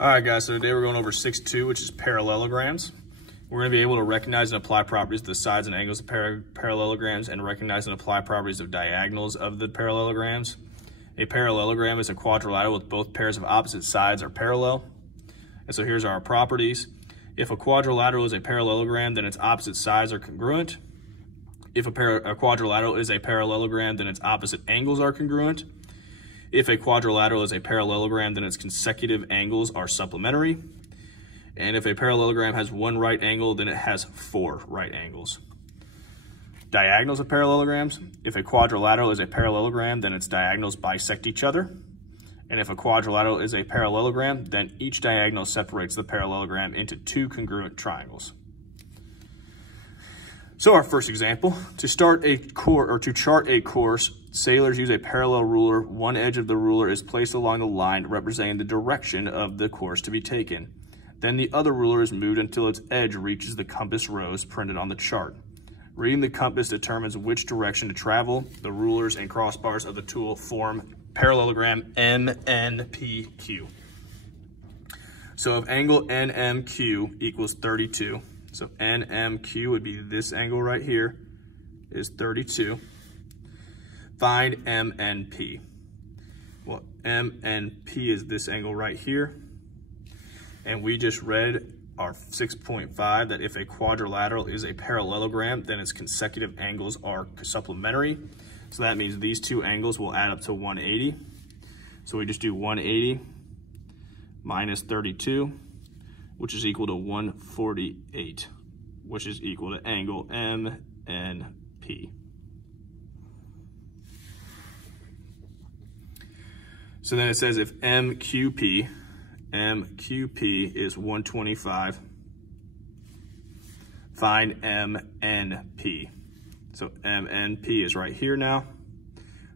All right, guys, so today we're going over 6.2, which is parallelograms. We're going to be able to recognize and apply properties of the sides and angles of parallelograms and recognize and apply properties of diagonals of the parallelograms. A parallelogram is a quadrilateral with both pairs of opposite sides are parallel. And so here's our properties. If a quadrilateral is a parallelogram, then its opposite sides are congruent. If a quadrilateral is a parallelogram, then its opposite angles are congruent. If a quadrilateral is a parallelogram, then its consecutive angles are supplementary. And if a parallelogram has one right angle, then it has four right angles. Diagonals of parallelograms. If a quadrilateral is a parallelogram, then its diagonals bisect each other. And if a quadrilateral is a parallelogram, then each diagonal separates the parallelogram into two congruent triangles. So our first example, to chart a course, sailors use a parallel ruler. One edge of the ruler is placed along the line representing the direction of the course to be taken. Then the other ruler is moved until its edge reaches the compass rose printed on the chart. Reading the compass determines which direction to travel. The rulers and crossbars of the tool form parallelogram MNPQ. So if angle NMQ equals 32, so NMQ would be this angle right here is 32. Find MNP. Well, MNP is this angle right here. And we just read our 6.5 that if a quadrilateral is a parallelogram, then its consecutive angles are supplementary. So that means these two angles will add up to 180. So we just do 180 minus 32, which is equal to 148, which is equal to angle MNP. So then it says if MQP is 125, find MNP. So MNP is right here now.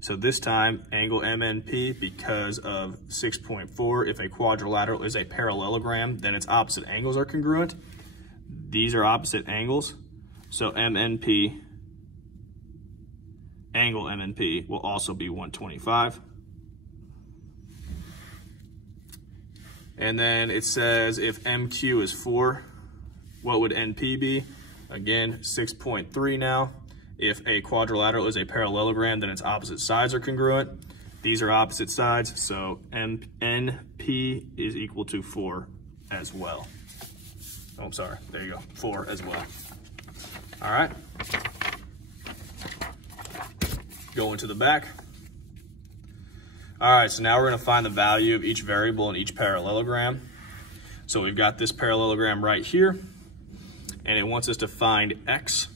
So this time, angle MNP, because of 6.4, if a quadrilateral is a parallelogram, then its opposite angles are congruent. These are opposite angles. So MNP, angle MNP, will also be 125. And then it says if MQ is 4, what would NP be? Again, 6.3 now. If a quadrilateral is a parallelogram, then its opposite sides are congruent. These are opposite sides, so NP is equal to 4 as well. Oh, I'm sorry, there you go, 4 as well. All right. Going to the back. All right, so now we're gonna find the value of each variable in each parallelogram. So we've got this parallelogram right here, and it wants us to find X.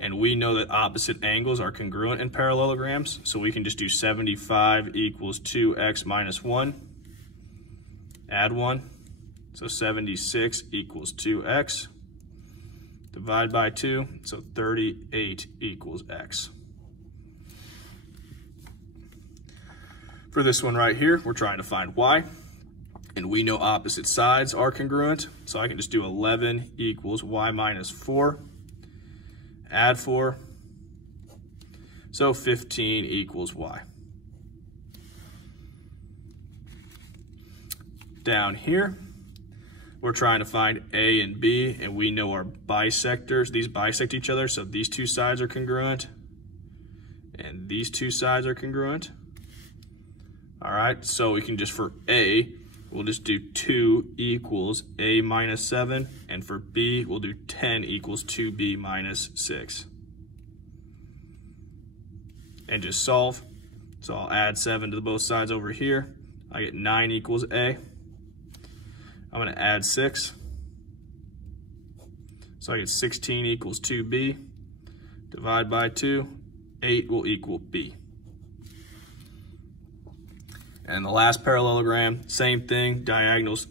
And we know that opposite angles are congruent in parallelograms, so we can just do 75 equals 2x minus 1, add 1. So 76 equals 2x, divide by 2, so 38 equals x. For this one right here, we're trying to find y, and we know opposite sides are congruent, so I can just do 11 equals y minus 4, add 4, so 15 equals y. Down here, we're trying to find A and B, and we know our bisectors. These bisect each other, so these two sides are congruent, and these two sides are congruent. All right, so we can just, for A, we'll just do 2 equals A minus 7, and for B, we'll do 10 equals 2B minus 6. And just solve. So I'll add 7 to both sides over here. I get 9 equals A. I'm gonna add 6. So I get 16 equals 2B. Divide by 2, 8 will equal B. And the last parallelogram, same thing, diagonals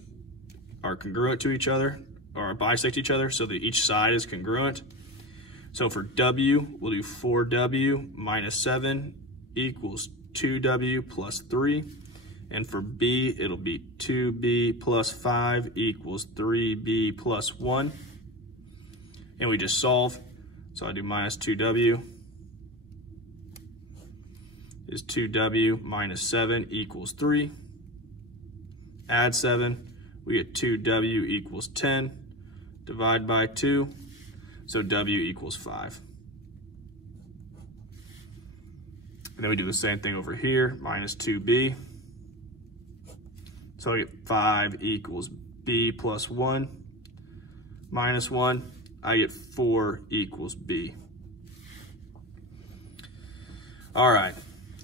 are congruent to each other, or bisect each other, so that each side is congruent. So for W, we'll do 4W minus 7 equals 2W plus 3. And for B, it'll be 2B plus 5 equals 3B plus 1. And we just solve. So I do minus 2W is 2W minus 7 equals 3. Add 7, we get 2w equals 10, divide by 2, so w equals 5. And then we do the same thing over here, minus 2b. So I get 5 equals b plus 1, minus 1. I get 4 equals b. All right,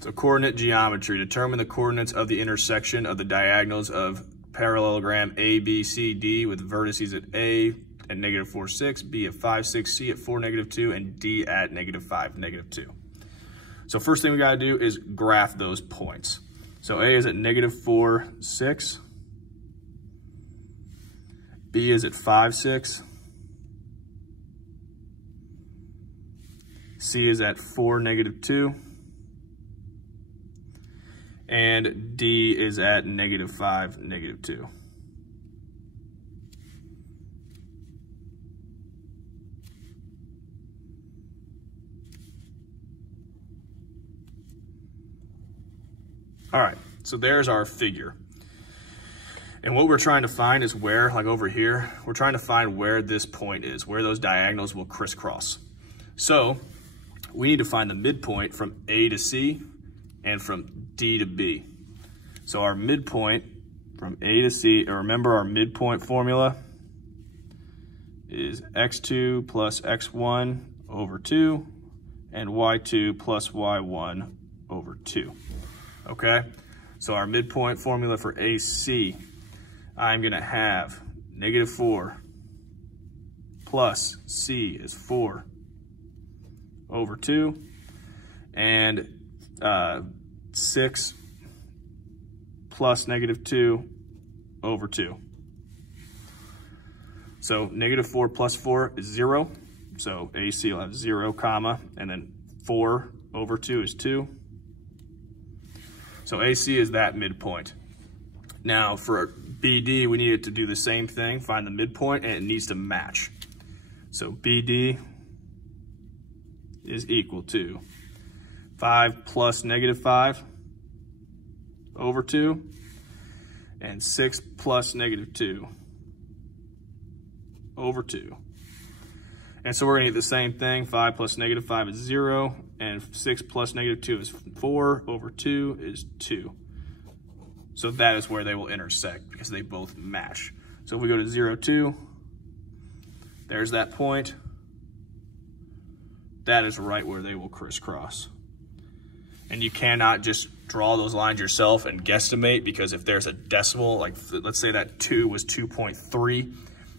so coordinate geometry. Determine the coordinates of the intersection of the diagonals of parallelogram A, B, C, D with vertices at A at -4, 6, B at 5, 6, C at 4, -2, and D at -5, -2. So first thing we gotta do is graph those points. So A is at -4, 6. B is at 5, 6. C is at 4, -2. And D is at -5, -2. All right, so there's our figure. And what we're trying to find is where, like over here, we're trying to find where this point is, where those diagonals will crisscross. So we need to find the midpoint from A to C and from D to B. So our midpoint from A to C, or remember our midpoint formula is x2 plus x1 over 2 and y2 plus y1 over 2. Okay, so our midpoint formula for AC, I'm gonna have -4 plus C is 4 over 2, and 6 plus -2 over 2. So -4 plus 4 is 0, so AC will have 0, comma, and then 4 over 2 is 2. So AC is that midpoint. Now for BD, we need it to do the same thing, find the midpoint, and it needs to match. So BD is equal to 5 plus -5 over 2, and 6 plus -2 over 2. And so we're gonna get the same thing, 5 plus -5 is 0, and 6 plus -2 is 4 over 2 is 2. So that is where they will intersect because they both match. So if we go to 0, 2, there's that point. That is right where they will crisscross. And you cannot just draw those lines yourself and guesstimate, because if there's a decimal, like let's say that 2 was 2.3,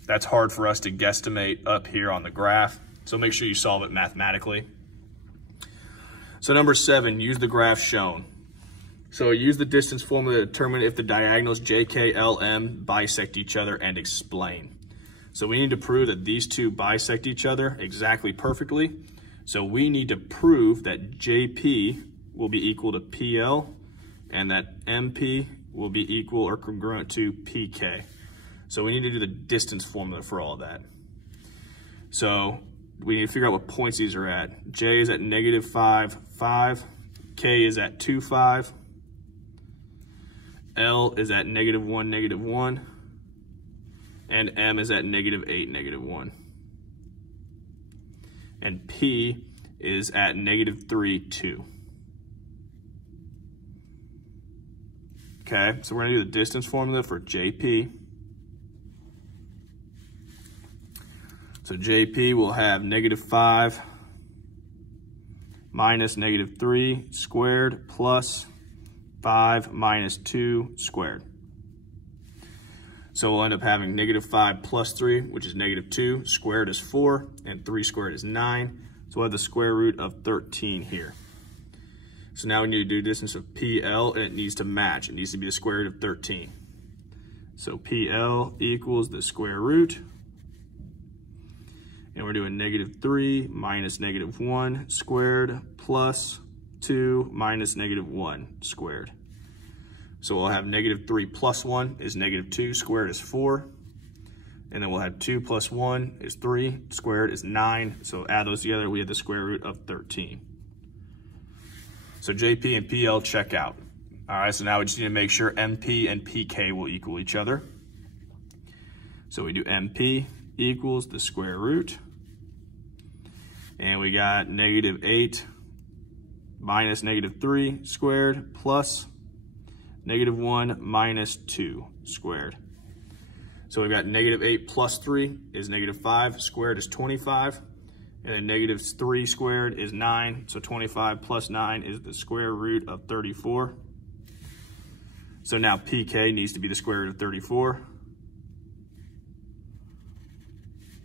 that's hard for us to guesstimate up here on the graph. So make sure you solve it mathematically. So number 7, use the graph shown. So use the distance formula to determine if the diagonals JK, LM bisect each other and explain. So we need to prove that these two bisect each other exactly perfectly. So we need to prove that JP will be equal to PL and that MP will be equal or congruent to PK. So we need to do the distance formula for all of that. So we need to figure out what points these are at. J is at -5, 5. K is at 2, 5. L is at -1, -1. And M is at -8, -1. And P is at -3, 2. Okay, so we're gonna do the distance formula for JP. So JP will have -5 minus -3 squared plus 5 minus 2 squared. So we'll end up having -5 plus 3, which is -2, squared is 4, and 3 squared is 9. So we'll have the square root of 13 here. So now we need to do distance of PL, and it needs to match. It needs to be the square root of 13. So PL equals the square root. And we're doing -3 minus -1 squared plus 2 minus -1 squared. So we'll have -3 plus 1 is -2, squared is 4. And then we'll have 2 plus 1 is 3, squared is 9. So add those together, we have the square root of 13. So JP and PL check out. All right, so now we just need to make sure MP and PK will equal each other. So we do MP equals the square root. And we got -8 minus -3 squared plus -1 minus 2 squared. So we've got -8 plus 3 is -5, squared is 25, and then -3 squared is 9, so 25 plus 9 is the square root of 34. So now PK needs to be the square root of 34.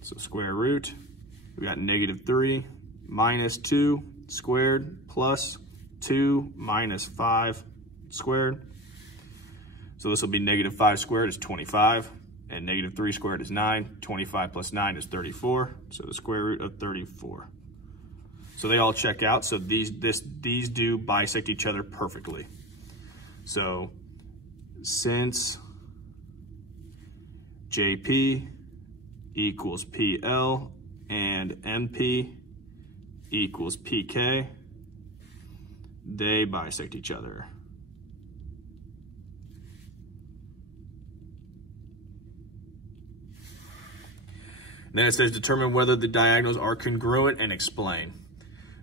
So square root, we got -3 minus 2 squared plus 2 minus 5 squared. So this will be -5 squared is 25, and -3 squared is 9. 25 plus 9 is 34, so the square root of 34. So they all check out, so these do bisect each other perfectly. So since JP equals PL and MP equals PK, they bisect each other. Then it says determine whether the diagonals are congruent and explain.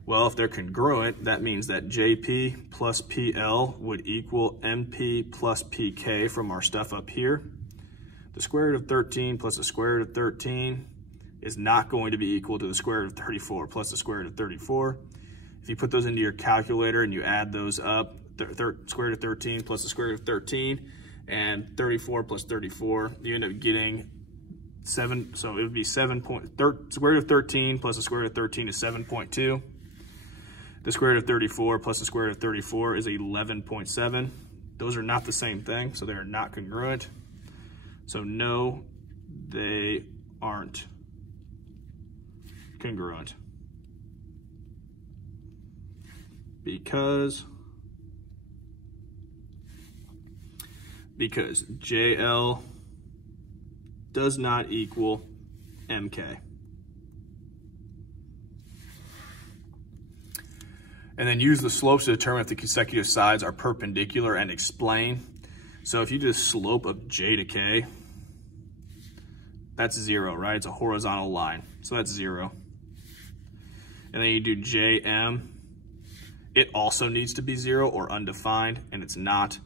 Well, if they're congruent, that means that JP plus PL would equal MP plus PK from our stuff up here. The square root of 13 plus the square root of 13 is not going to be equal to the square root of 34 plus the square root of 34. If you put those into your calculator and you add those up, square root of 13 plus the square root of 13 and 34 plus 34, you end up getting 7, so it would be square root of 13 plus the square root of 13 is 7.2. The square root of 34 plus the square root of 34 is 11.7. Those are not the same thing, so they are not congruent. So no, they aren't congruent. Because JL does not equal MK. And then use the slopes to determine if the consecutive sides are perpendicular and explain. So if you do the slope of J to K, that's 0, right? It's a horizontal line, so that's 0. And then you do JM, it also needs to be 0 or undefined, and it's not.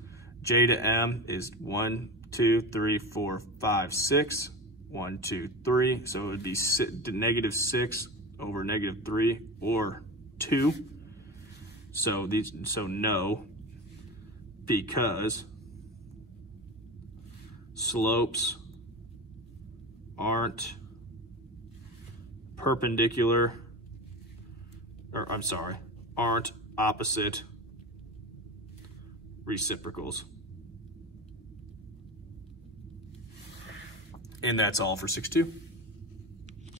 J to M is 1, 2, 3, 4, 5, 6. 1, 2, 3. So it would be -6 over -3 or 2. So no, because slopes aren't perpendicular, or I'm sorry, aren't opposite reciprocals. And that's all for 6.2.